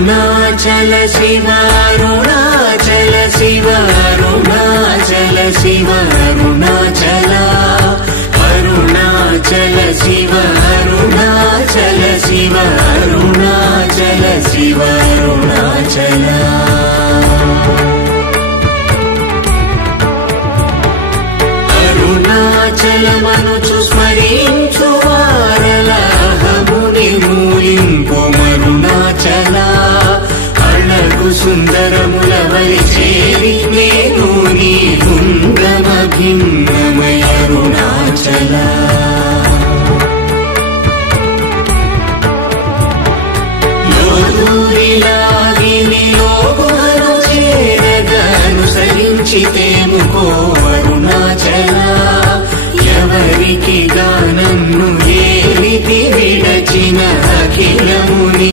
అరుణాచల శివ అరుణాచల శివ అరుణాచల శివ అరుణాచల అరుణాచల శివ అరుణాచల శివ అరుణాచల శివ అరుణాచల అరుణాచలమనుచు స్మరించు వారల అహముని మూలింపు మరుణాచల అళగు సుందరముల వలి చేరి నేను నీ గుండమ భిన్నమయ అరుణాచల లోదూరిలాగిని లోగుమను చేరగా అనుసరించితేముకో అరుణాచల ఎవరికి గానన్ను ఏలికి విడచిన అఖిలముని